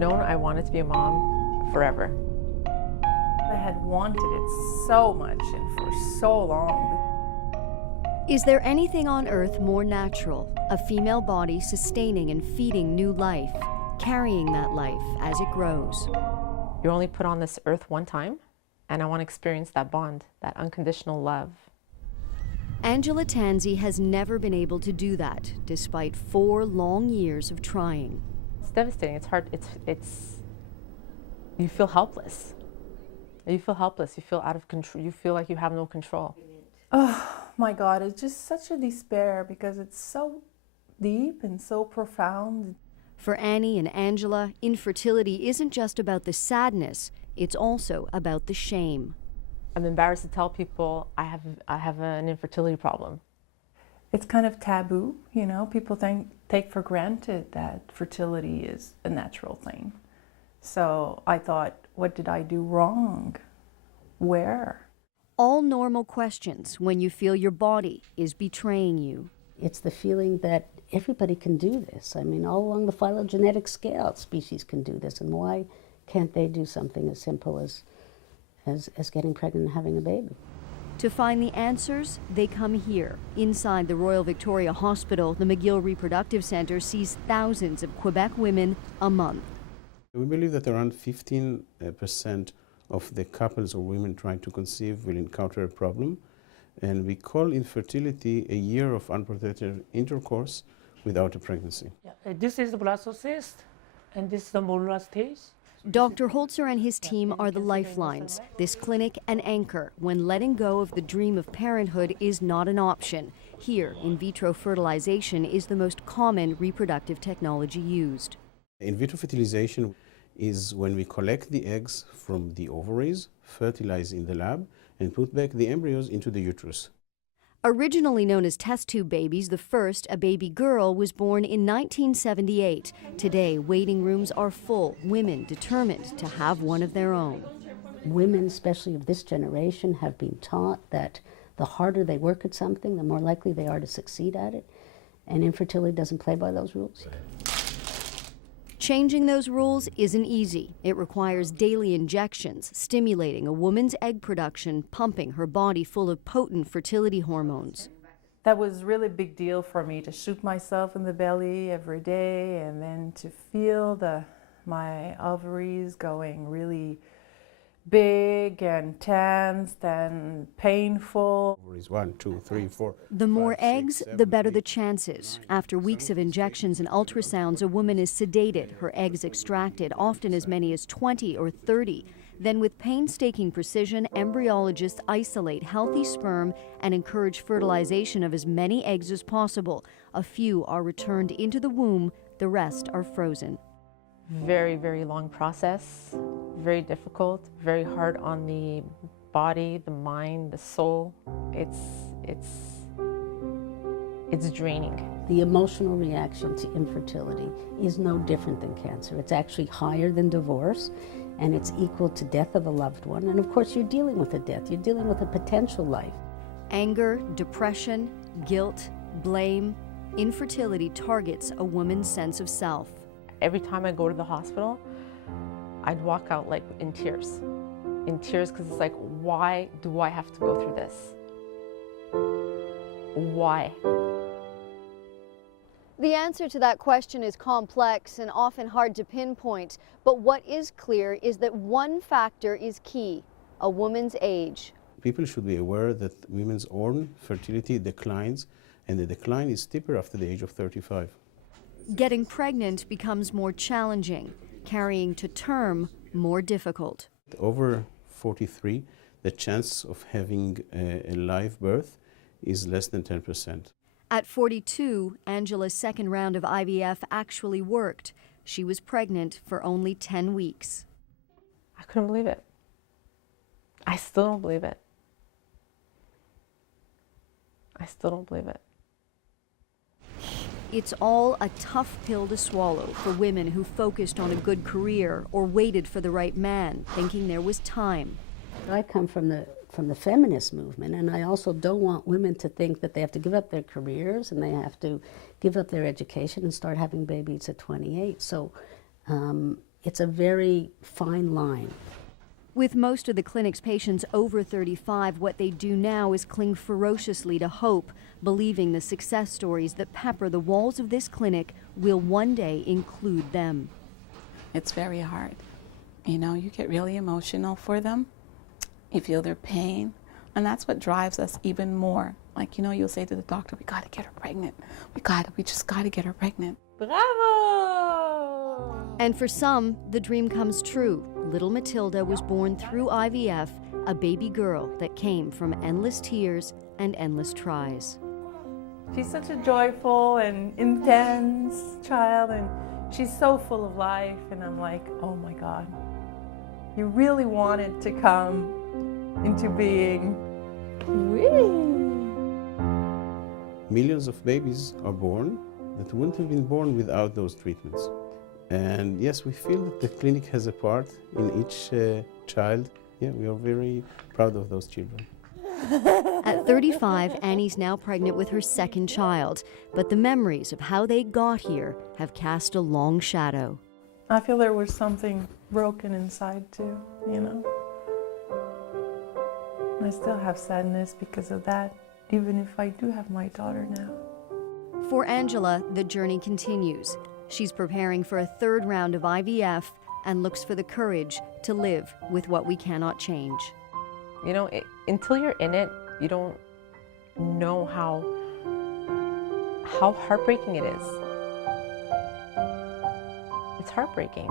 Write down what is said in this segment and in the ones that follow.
known I wanted to be a mom forever. I had wanted it so much and for so long. Is there anything on Earth more natural? A female body sustaining and feeding new life, carrying that life as it grows. You're only put on this earth one time, and I want to experience that bond, that unconditional love. Angela Tansey has never been able to do that, despite 4 long years of trying. It's devastating. It's hard. You feel helpless. You feel helpless. You feel out of control. You feel like you have no control. Oh my God, it's just such a despair because it's so deep and so profound. For Annie and Angela, infertility isn't just about the sadness, it's also about the shame. I'm embarrassed to tell people I have an infertility problem. It's kind of taboo, you know. People take for granted that fertility is a natural thing. So I thought, what did I do wrong? Where? All normal questions when you feel your body is betraying you. It's the feeling that everybody can do this. I mean, all along the phylogenetic scale, species can do this, and why can't they do something as simple as getting pregnant and having a baby? To find the answers, they come here. Inside the Royal Victoria Hospital, the McGill Reproductive Centre sees thousands of Quebec women a month. We believe that around 15% of the couples or women trying to conceive will encounter a problem, and we call infertility a year of unprotected intercourse without a pregnancy. Yeah. This is the blastocyst, and this is the molar stage. Dr. Holzer and his team are the lifelines. This clinic an anchor when letting go of the dream of parenthood is not an option. Here, in vitro fertilization is the most common reproductive technology used. In vitro fertilization is when we collect the eggs from the ovaries, fertilize in the lab, and put back the embryos into the uterus. Originally known as test tube babies, the first, a baby girl, was born in 1978. Today, waiting rooms are full, women determined to have one of their own. Women, especially of this generation, have been taught that the harder they work at something, the more likely they are to succeed at it. And infertility doesn't play by those rules. Changing those rules isn't easy. It requires daily injections, stimulating a woman's egg production, pumping her body full of potent fertility hormones. That was really a big deal for me, to shoot myself in the belly every day and then to feel my ovaries going really big and tense and painful. Ovaries 1, 2, 3, 4. The more 5, eggs, 6, 7, the better 8, the chances. 9, After weeks 7, of injections and ultrasounds, a woman is sedated, her eggs extracted, often as many as 20 or 30. Then with painstaking precision, embryologists isolate healthy sperm and encourage fertilization of as many eggs as possible. A few are returned into the womb, the rest are frozen. Very, very long process, very difficult, very hard on the body, the mind, the soul. It's draining. The emotional reaction to infertility is no different than cancer. It's actually higher than divorce, and it's equal to death of a loved one. And of course, you're dealing with a death. You're dealing with a potential life. Anger, depression, guilt, blame. Infertility targets a woman's sense of self. Every time I go to the hospital, I'd walk out like in tears because it's like, why do I have to go through this? Why? The answer to that question is complex and often hard to pinpoint, but what is clear is that one factor is key: a woman's age. People should be aware that women's own fertility declines, and the decline is steeper after the age of 35. Getting pregnant becomes more challenging, carrying to term more difficult. Over 43, the chance of having a live birth is less than 10%. At 42, Angela's second round of IVF actually worked. She was pregnant for only 10 weeks. I couldn't believe it. I still don't believe it. I still don't believe it. It's all a tough pill to swallow for women who focused on a good career or waited for the right man, thinking there was time. I come from the feminist movement, and I also don't want women to think that they have to give up their careers and they have to give up their education and start having babies at 28. So it's a very fine line. With most of the clinic's patients over 35, what they do now is cling ferociously to hope, believing the success stories that pepper the walls of this clinic will one day include them. It's very hard. You know, you get really emotional for them. You feel their pain, and that's what drives us even more. Like, you know, you'll say to the doctor, we gotta get her pregnant. We just gotta get her pregnant. Bravo! And for some, the dream comes true. Little Matilda was born through IVF, a baby girl that came from endless tears and endless tries. She's such a joyful and intense child, and she's so full of life, and I'm like, oh my God, you really want it to come into being. Whee! Millions of babies are born that wouldn't have been born without those treatments. And yes, we feel that the clinic has a part in each child. Yeah, we are very proud of those children. At 35, Annie's now pregnant with her second child, but the memories of how they got here have cast a long shadow. I feel there was something broken inside too, you know. And I still have sadness because of that, even if I do have my daughter now. For Angela, the journey continues. She's preparing for a third round of IVF and looks for the courage to live with what we cannot change. You know, until you're in it, you don't know how heartbreaking it is. It's heartbreaking.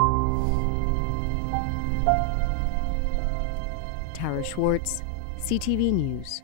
Tarah Schwartz, CTV News.